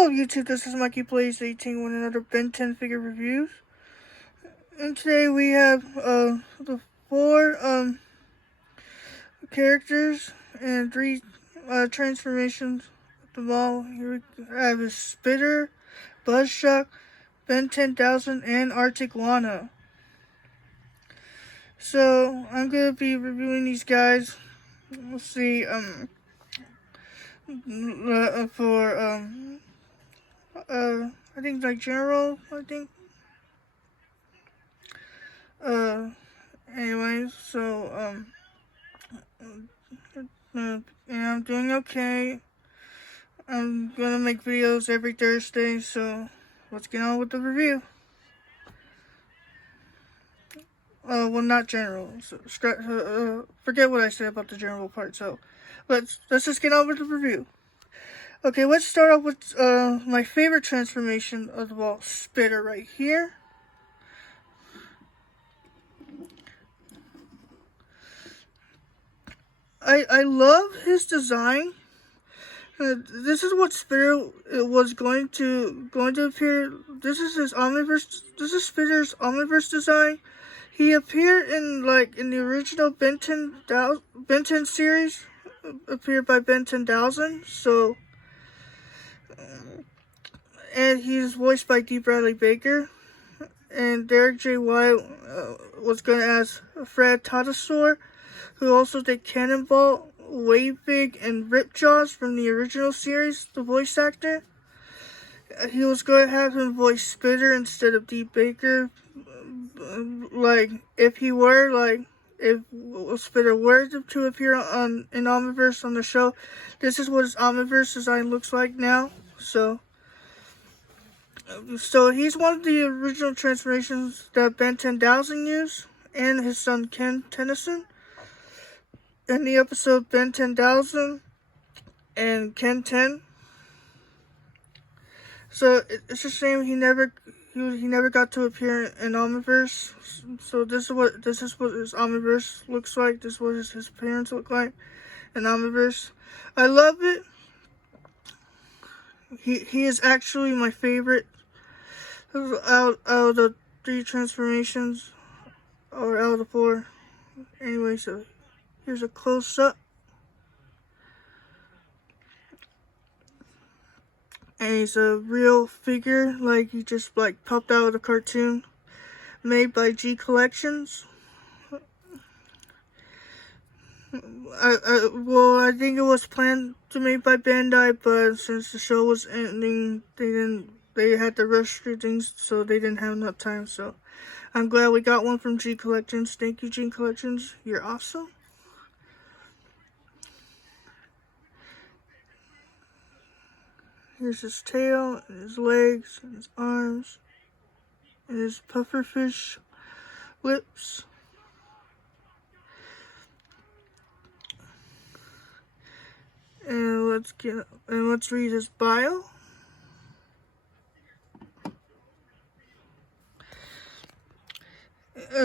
Hello YouTube, this is Mikey Plays 18 with another Ben 10 figure reviews. And today we have the four characters and three transformations of the ball. Here we have a Spitter, Buzzshock, Ben 10,000, and Arcticguana. So I'm gonna be reviewing these guys. Let's see, for I think like general, I think. Anyways, so, and I'm doing okay. I'm gonna make videos every Thursday, so let's get on with the review. Well, not general. So, forget what I said about the general part. So, let's just get on with the review. Okay, let's start off with my favorite transformation of the ball, Spitter, right here. I love his design. This is what Spitter was going to appear. This is his Omniverse. This is Spitter's Omniverse design. He appeared in the original Ben 10 series, appeared by Ben 10,000. So, and he's voiced by D. Bradley Baker, and Derek J. White was going to ask Fred Tatasciore, who also did Cannonball, Wavebig, and Ripjaws from the original series, the voice actor. He was going to have him voice Spitter instead of D. Baker. If Spitter were to appear in Omniverse on the show, this is what his Omniverse design looks like now. So he's one of the original transformations that Ben 10,000 used, and his son Ken Tennyson. In the episode Ben 10,000 and Ken 10. So it's a shame he never got to appear in Omniverse. So this is what his Omniverse looks like. This is what his appearance look like in Omniverse. I love it. He is actually my favorite out of the three transformations, or out of the four. Anyway, so here's a close-up. And he's a real figure, he just popped out of the cartoon, made by G Collections. I think it was planned to be made by Bandai, but since the show was ending, they had to rush through things, so they didn't have enough time. So I'm glad we got one from G Collections. Thank you, G Collections. You're awesome. Here's his tail, and his legs, and his arms, and his pufferfish lips. And let's read his bio.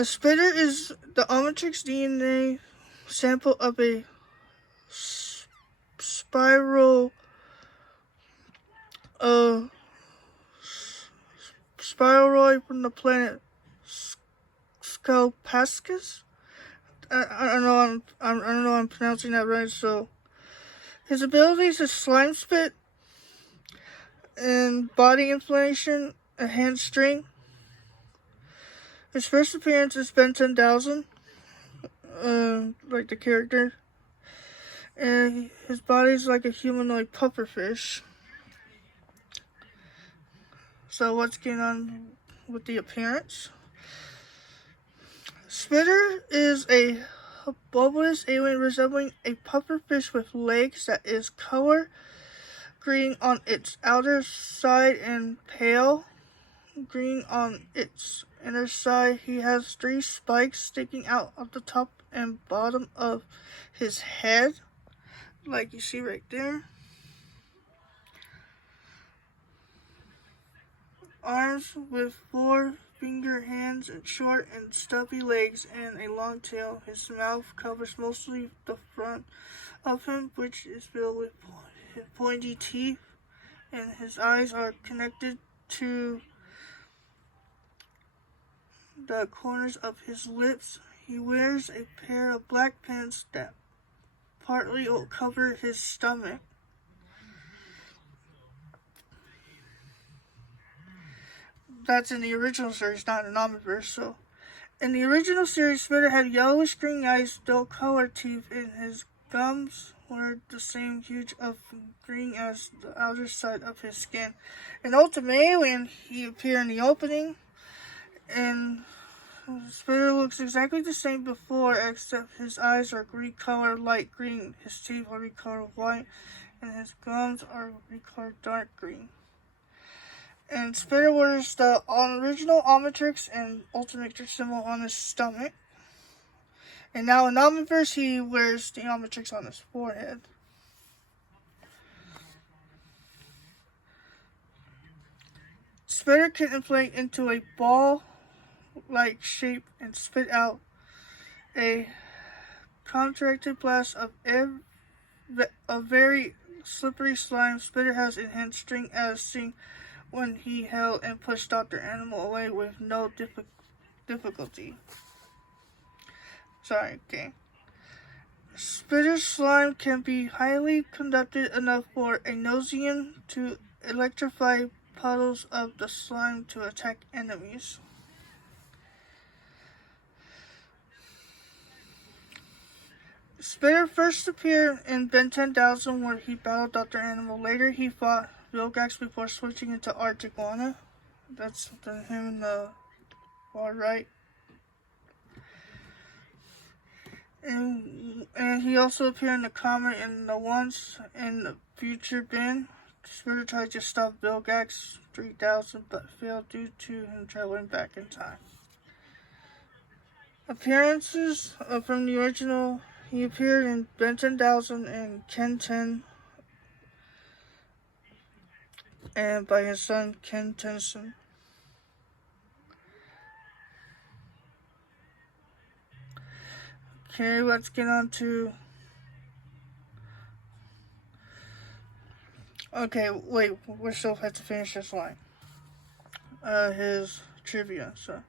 Spitter is the Omnitrix DNA sample of a spiraloid from the planet Skalpascus. I don't know. I don't know. I'm pronouncing that right. So, his abilities is slime spit, and body inflammation, and hand string. His first appearance is Ben 10,000, like the character, and his body's like a humanoid pufferfish. So what's going on with the appearance? Spitter is a bulbous alien resembling a pufferfish with legs that is color green on its outer side and pale green on its inner side. He has 3 spikes sticking out of the top and bottom of his head, like you see right there. Arms with 4-finger hands and short and stubby legs and a long tail. His mouth covers mostly the front of him, which is filled with pointy teeth and his eyes are connected to the corners of his lips. He wears a pair of black pants that partly cover his stomach. That's in the original series, not in Omniverse. So, in the original series, Spitter had yellowish green eyes, dull color teeth, and his gums were the same hue of green as the outer side of his skin. In Ultimate Alien, he appeared in the opening, and Spitter looks exactly the same before, except his eyes are green color, light green, his teeth are recolored white, and his gums are recolored dark green. And Spitter wears the original Omnitrix and Ultimatrix symbol on his stomach. And now in Omniverse, he wears the Omnitrix on his forehead. Spitter can inflate into a ball-like shape and spit out a contracted blast of a very slippery slime. Spitter has enhanced string as seen when he held and pushed Dr. Animal away with no difficulty. Spitter's slime can be highly conductive enough for a Nosian to electrify puddles of the slime to attack enemies. Spitter first appeared in Ben 10,000 where he battled Dr. Animal. Later he fought Vilgax before switching into Arcticguana. That's him in the far right. And he also appeared in the comic in the Once in the Future bin. Spitter tried to stop Vilgax 3000 but failed due to him traveling back in time. Appearances from the original: he appeared in Ben 10,000 and Ken 10, and by his son Ken Tenson. Okay, let's get on to... Okay, wait, we still have to finish this line. His trivia, so...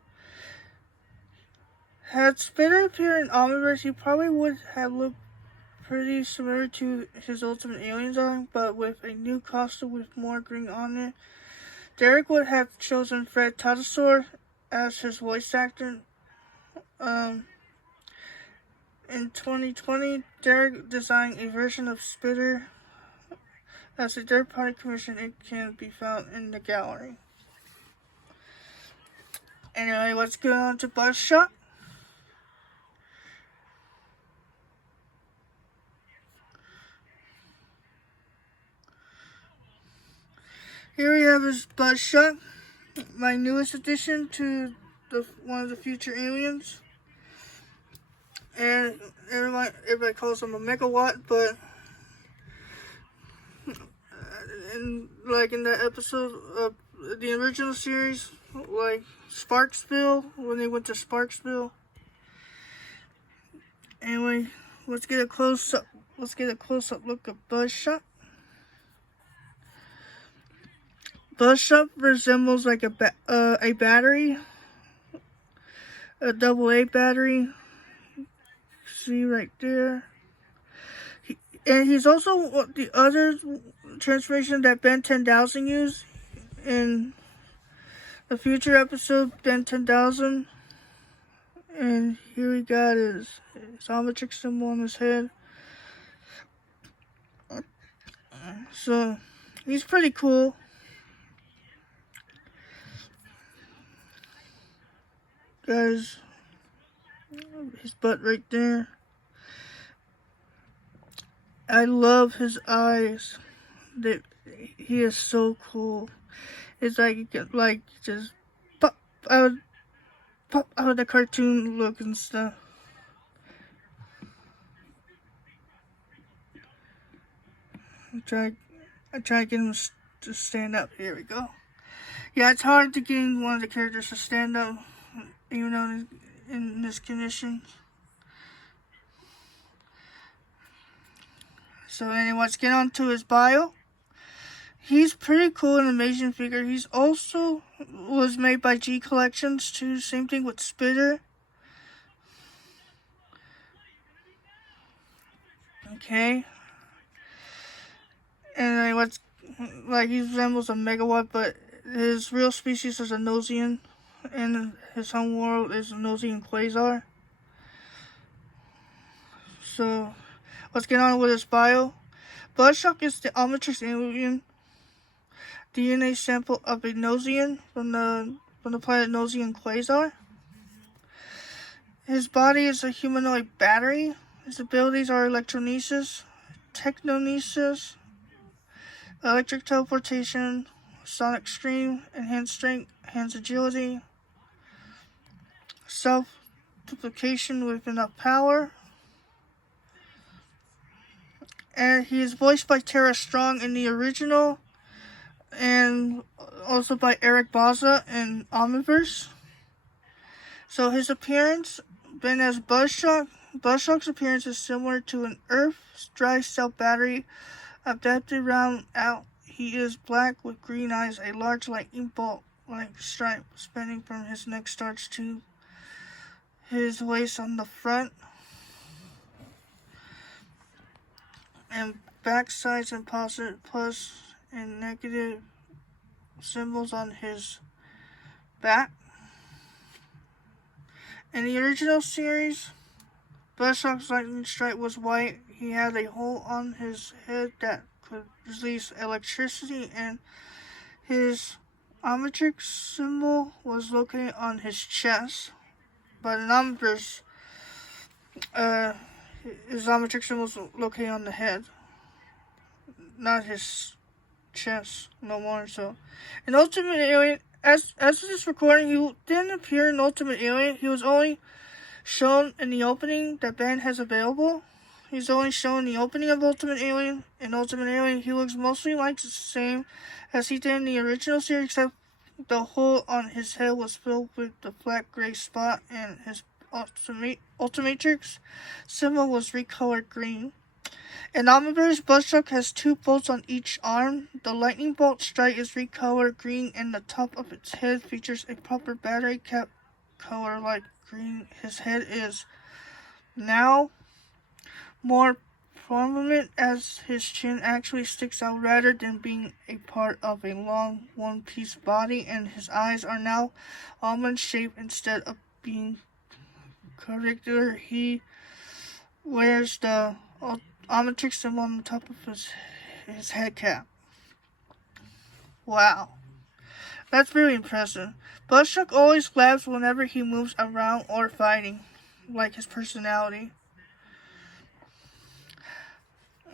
Had Spitter appeared in Omniverse, he probably would have looked pretty similar to his Ultimate Alien design, but with a new costume with more green on it. Derek would have chosen Fred Tatasor as his voice actor. In 2020, Derek designed a version of Spitter as a third-party commission. It can be found in the gallery. Anyway, let's go on to Buzzshot. Here we have his Buzzshot, my newest addition to one of the future aliens. And everybody calls him a megawatt, but in that episode of the original series, like Sparksville, when they went to Sparksville. Anyway, let's get a close up look at Buzzshot. Buzzshot resembles like a battery, a AA battery. See right there. And he's also the other transformation that Ben 10,000 used in the future episode, Ben 10,000. And here we got his Omnitrix symbol on his head. So, he's pretty cool. Guys, his butt right there. I love his eyes. He is so cool. It's like he can just pop out of the cartoon look and stuff. I try to get him to stand up. Here we go. Yeah, it's hard to get one of the characters to stand up, even though in this condition. So anyway, let's get on to his bio. He's pretty cool and amazing figure. He's also was made by G Collections too. Same thing with Spitter. Okay. And what's like he resembles a megawatt, but his real species is a Nosian, and his home world is a Nosian quasar. So let's get on with his bio. Bloodshot is the Omnitrix alien DNA sample of a Nosian from the planet Nosian quasar. His body is a humanoid battery. His abilities are electronesis, technonesis, electric teleportation, sonic scream, enhanced strength, enhanced agility, self-duplication with enough power. And he is voiced by Tara Strong in the original, and also by Eric Baza in Omniverse. So his appearance, been as Buzzshock. Buzzshock's appearance is similar to an Earth dry cell battery adapted round out. He is black with green eyes. A large lightning bolt-like stripe spanning from his neck starts to his waist on the front, and back sides and positive plus and negative symbols on his back. In the original series, Buzzshock's lightning strike was white. He had a hole on his head that could release electricity, and his Omnitrix symbol was located on his chest. But in Omniverse, his Omnitrix symbol was located on the head, not his chest no more. So, in Ultimate Alien, as of this recording, he didn't appear in Ultimate Alien. He was only shown in the opening that Ben has available. He's only shown in the opening of Ultimate Alien. In Ultimate Alien, he looks mostly like the same as he did in the original series, except the hole on his head was filled with the flat gray spot, and his Ultimatrix symbol was recolored green. In Omniverse, Buzzshock has 2 bolts on each arm. The lightning bolt strike is recolored green, and the top of its head features a proper battery cap color like green. His head is now more prominent as his chin actually sticks out rather than being a part of a long one-piece body, and his eyes are now almond-shaped instead of being rectangular. He wears the Omnitrix symbol on the top of his head cap. Wow. That's really impressive. Buzzshock always laughs whenever he moves around or fighting, like his personality.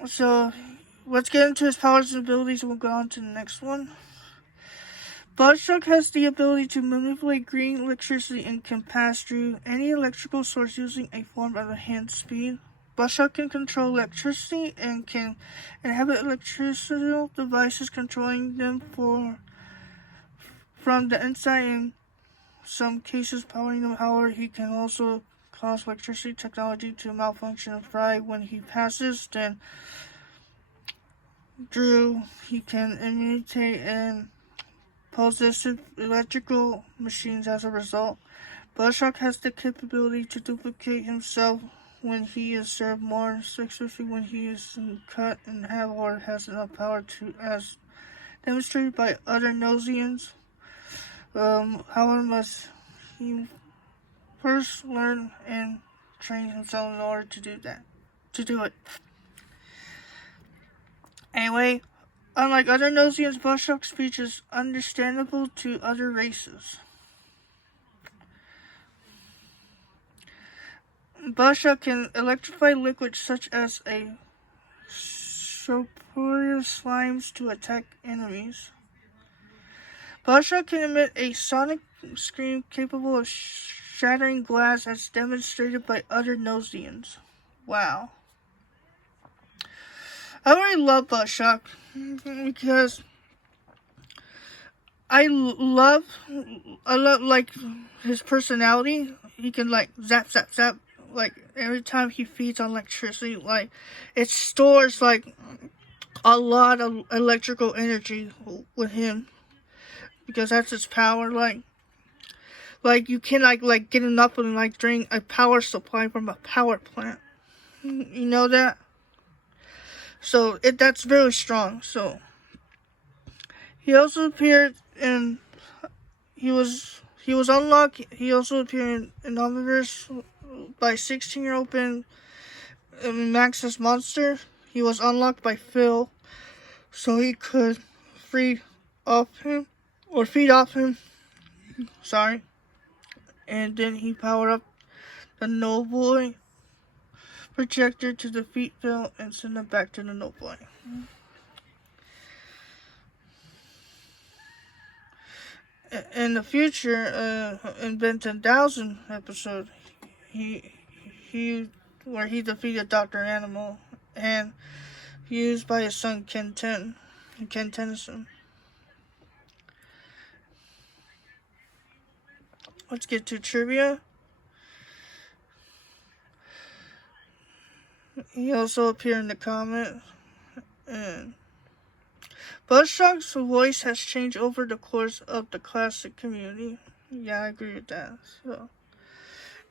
So, let's get into his powers and abilities and we'll go on to the next one. Buzzshock has the ability to manipulate green electricity and can pass through any electrical source using a form of a hand speed. Buzzshock can control electricity and can inhabit electrical devices, controlling them from the inside, in some cases powering them. However, he can also cause electricity technology to malfunction and fry when he passes. Then, he can imitate and possess electrical machines as a result. Buzzshock has the capability to duplicate himself when he is served more, especially when he is cut in half or has enough power to, as demonstrated by other Nosians. However, must he first learn and train himself in order to do it. Anyway, unlike other Nosians, Buzzshock's speech is understandable to other races. Buzzshock can electrify liquids such as a sulfurous slimes to attack enemies. Buzzshock can emit a sonic scream capable of shattering glass, as demonstrated by other Nosians. Wow. I really love Buzzshock because I love like his personality. He can like zap, like every time he feeds on electricity, like it stores like a lot of electrical energy with him, because that's his power. Like you can like get enough and like drain a power supply from a power plant. You know that? So that's very strong. So he also appeared in he was unlocked. He also appeared in Omniverse by 16-year-old Ben Max's monster. He was unlocked by Phil, so he could feed off him. Sorry. And then he powered up the No Boy projector to defeat Phil and send him back to the No Boy. In the future, in Ben 10,000 episode, where he defeated Dr. Animal, and used by his son Ken Tennyson. Let's get to trivia. He also appeared in the comic, and Buzzshock's voice has changed over the course of the classic community. Yeah, I agree with that. So,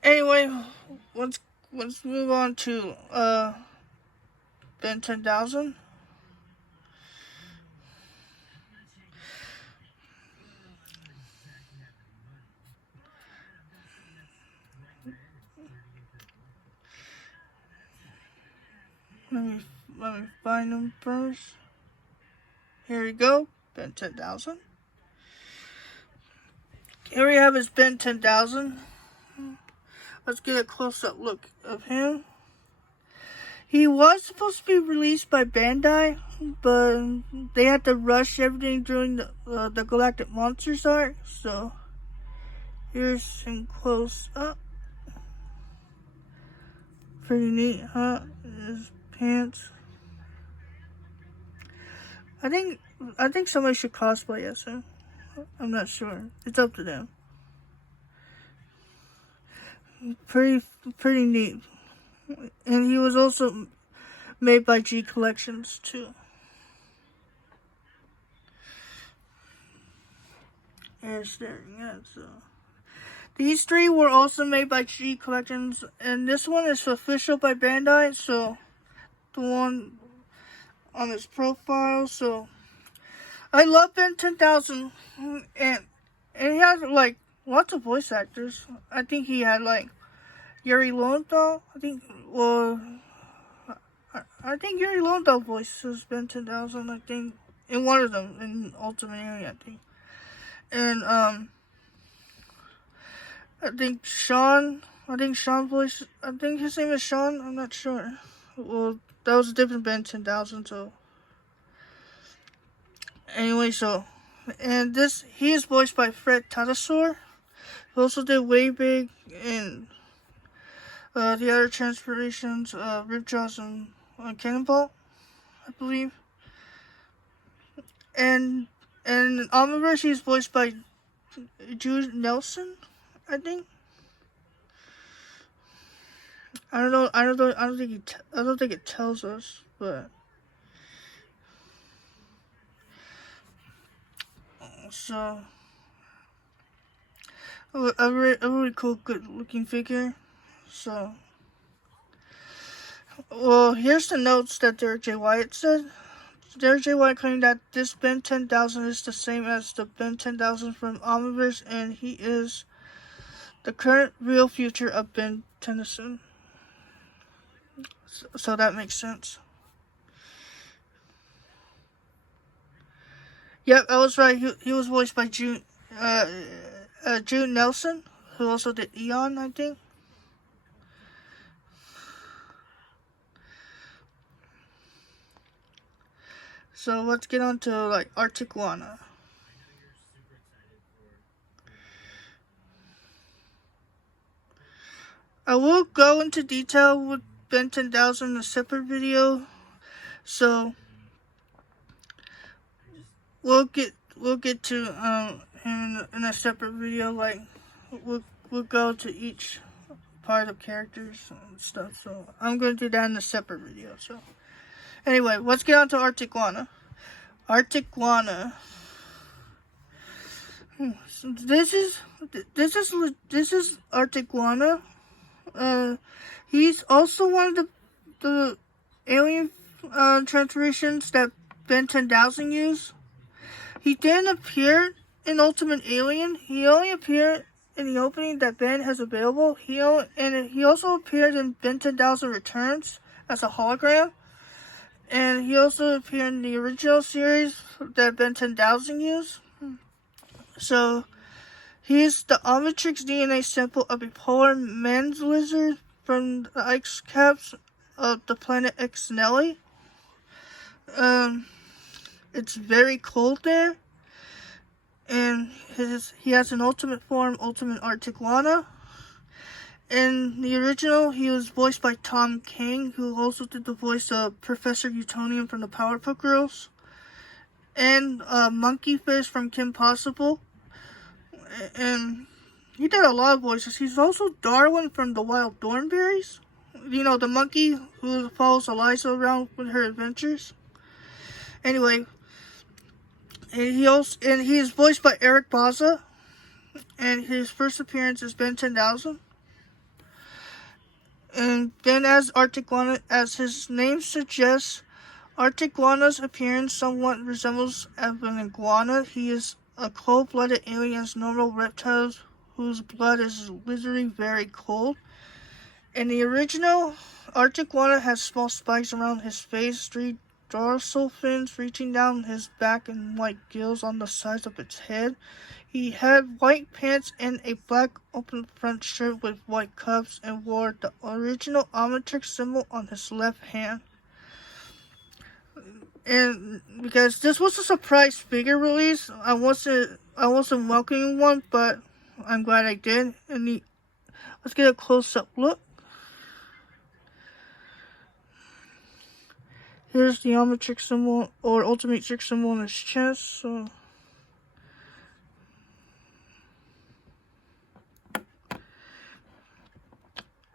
anyway, let's move on to Ben 10,000. Let me find him first. Here we go, Ben 10,000. Here we have his Ben 10,000. Let's get a close-up look of him. He was supposed to be released by Bandai, but they had to rush everything during the Galactic Monsters arc. So here's him close up. Pretty neat, huh? His pants. I think somebody should cosplay as him. I'm not sure. It's up to them. Pretty neat. And he was also made by G Collections too. Yes, there, yeah, so these three were also made by G Collections, and this one is official by Bandai, so the one on his profile. So I love Ben 10,000, and he has like lots of voice actors. I think he had like Yuri Lowenthal. I think Yuri Lowenthal voices Ben 10,000. I think in one of them in Ultimate Area, I think. And I think Sean voice. I think his name is Sean. I'm not sure. Well, that was a different Ben 10,000. So anyway, and he is voiced by Fred Tatasciore. He also did Way Big and the other translations, Ripjaws and Cannonball, I believe. And in Omniverse, he's voiced by Jude Nelson, I think. I don't know. I don't think it tells us, but so a really cool, good-looking figure. So, well, here's the notes that Derek J. Wyatt said. Derek J. White claimed that this Ben 10,000 is the same as the Ben 10,000 from Omniverse, and he is the current real future of Ben Tennyson. So that makes sense. Yep, I was right. He was voiced by Jude Nelson, who also did Eon, I think. So let's get on to like Arcticguana. I will go into detail with Ben 10,000 in a separate video, so we'll get to him in a separate video. Like we'll go to each part of characters and stuff. So I'm going to do that in a separate video. So Anyway, let's get on to Arcticguana. Arcticguana. This is Arcticguana. He's also one of the alien transformations that Ben 10,000 used. He didn't appear in Ultimate Alien. He only appeared in the opening that Ben has available. He also appeared in Ben 10,000 Returns as a hologram. And he also appeared in the original series that Ben 10,000 used. So, he's the Omnitrix DNA sample of a polar man's lizard from the ice caps of the planet X Nelly. It's very cold there. And he has an ultimate form, Ultimate Arcticguana. In the original, he was voiced by Tom King, who also did the voice of Professor Utonium from the Powerpuff Girls. And Monkey Fish from Kim Possible. And he did a lot of voices. He's also Darwin from the Wild Thornberrys. You know, the monkey who follows Eliza around with her adventures. Anyway, and he is voiced by Eric Baza. And his first appearance is Ben 10,000. And Ben as Arcticguana, as his name suggests, Arcticguana's appearance somewhat resembles of an iguana. He is a cold-blooded alien as normal reptiles whose blood is literally very cold. In the original, Arcticguana has small spikes around his face, 3 dorsal fins reaching down his back, and white gills on the sides of its head. He had white pants and a black open front shirt with white cuffs, and wore the original Omnitrix symbol on his left hand. And because this was a surprise figure release, I wasn't welcoming one, but I'm glad I did. And let's get a close-up look. Here's the Omnitrix symbol, or Ultimate Trix symbol on his chest. So,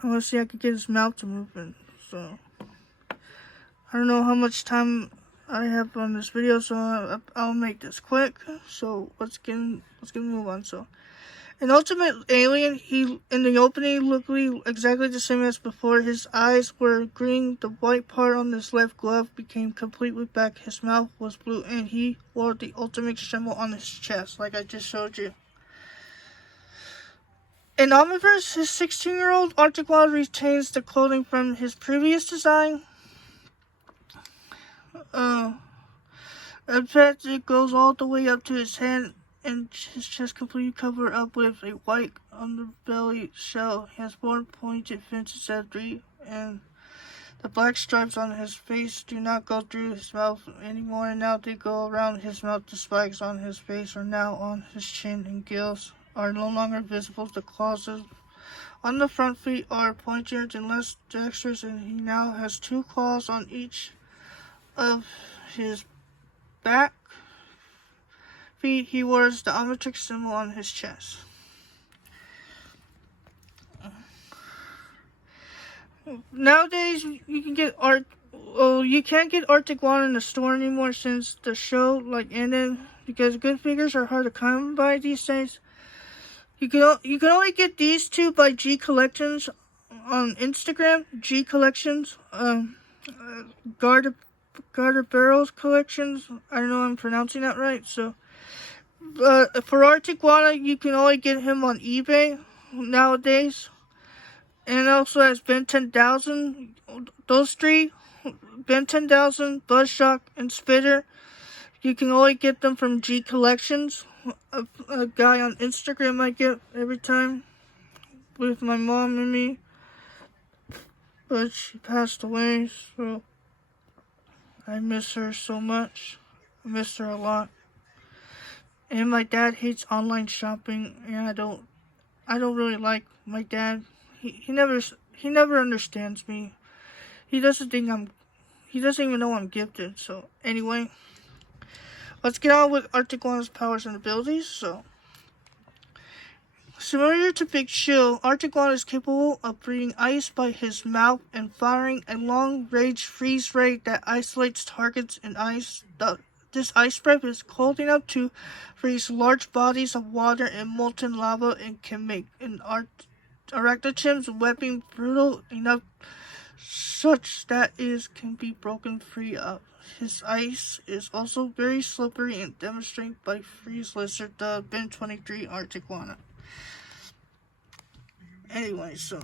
let's see, I could get his mouth to move in. So, I don't know how much time I have on this video, so I'll make this quick. So let's get move on. So, in Ultimate Alien, he in the opening looked exactly the same as before. His eyes were green, the white part on his left glove became completely black, his mouth was blue, and he wore the Ultimate symbol on his chest, like I just showed you. In Omniverse, his 16-year-old Arcticguana retains the clothing from his previous design. In fact, it goes all the way up to his head, and his chest completely covered up with a white underbelly shell. He has 4 pointed fins instead of 3, and the black stripes on his face do not go through his mouth anymore, and now they go around his mouth. The spikes on his face are now on his chin, and gills are no longer visible. The claws on the front feet are pointier and less dexterous, and he now has 2 claws on each of his back feet. He wears the Omnitrix symbol on his chest. Nowadays, you can get you can't get Arcticguana in the store anymore since the show ended, because good figures are hard to come by these days. You can only get these 2 by G Collections on Instagram. G Collections, Garter Barrels Collections. I don't know if I'm pronouncing that right. So, for Arcticguana, you can only get him on eBay nowadays. And also as Ben 10,000, those 3, Ben 10,000, Buzzshock, and Spitter, you can only get them from G Collections. A guy on Instagram I get every time with my mom and me, but she passed away, so I miss her so much. I miss her a lot. And my dad hates online shopping, and I don't really like my dad. He never understands me. He doesn't even know I'm gifted. So anyway, let's get on with Arcticguana's powers and abilities. So Similar to Big Chill, Arcticguana is capable of breathing ice by his mouth and firing a long-range freeze ray that isolates targets in ice. This ice breath is cold enough to freeze large bodies of water and molten lava and can make an arachnochim's webbing brutal enough such that it can be broken free of. His ice is also very slippery and demonstrated by freeze lizard, the Ben 23 Arcticguana. Anyway, so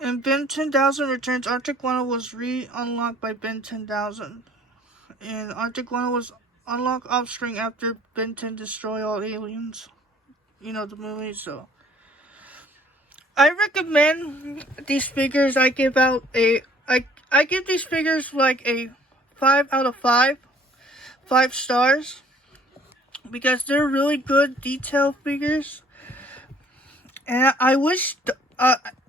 in Ben 10,000 Returns, Arcticguana was re-unlocked by Ben 10,000. And Arcticguana was unlocked off-screen after Ben 10 Destroy All Aliens. You know the movie, so I recommend these figures. I give these figures like a 5 out of 5 stars, because they're really good detail figures. And I wish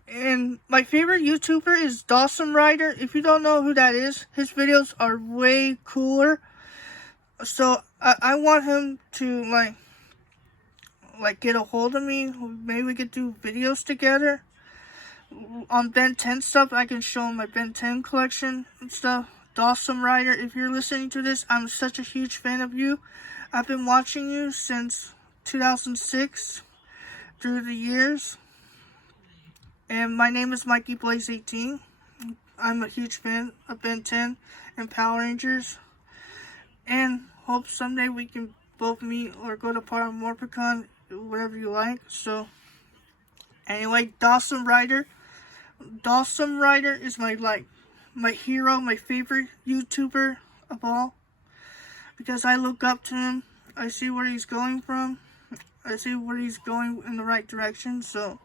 and my favorite YouTuber is Dawson Rider. If you don't know who that is, his videos are way cooler. So I want him to like get a hold of me. Maybe we could do videos together on Ben 10 stuff. I can show him my Ben 10 collection and stuff. Dawson Rider, if you're listening to this, I'm such a huge fan of you. I've been watching you since 2006 through the years. And my name is Mikey Blaze 18. I'm a huge fan of Ben 10 and Power Rangers. And hope someday we can both meet or go to Paramorphicon, whatever you like. So, anyway, Dawson Rider. Dawson Rider is my hero, my favorite YouTuber of all. Because I look up to him. I see where he's going from. I see where he's going in the right direction. So,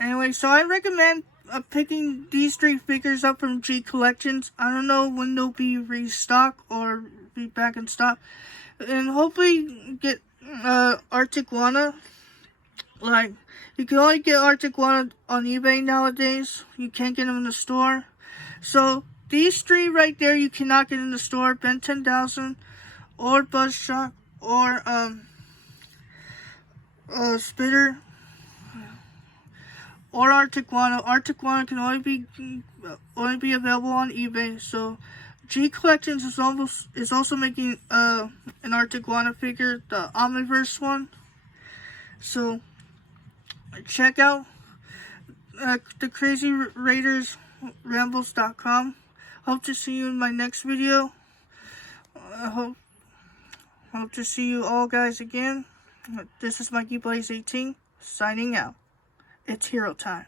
anyway, so I recommend picking these 3 figures up from G Collections. I don't know when they'll be restocked or be back in stock. And hopefully get Arcticguana. Like, you can only get Arcticguana on eBay nowadays. You can't get them in the store. So, these 3 right there you cannot get in the store. Ben 10,000 or Buzzshock or Spitter or Arcticguana. Arcticguana can only be available on eBay. So G Collections is also making an Arcticguana figure, the Omniverse one. So check out the Crazy Raiders Rambles.com. Hope to see you in my next video. Hope to see you all guys again. This is Mikey Blaze 18 signing out. It's hero time.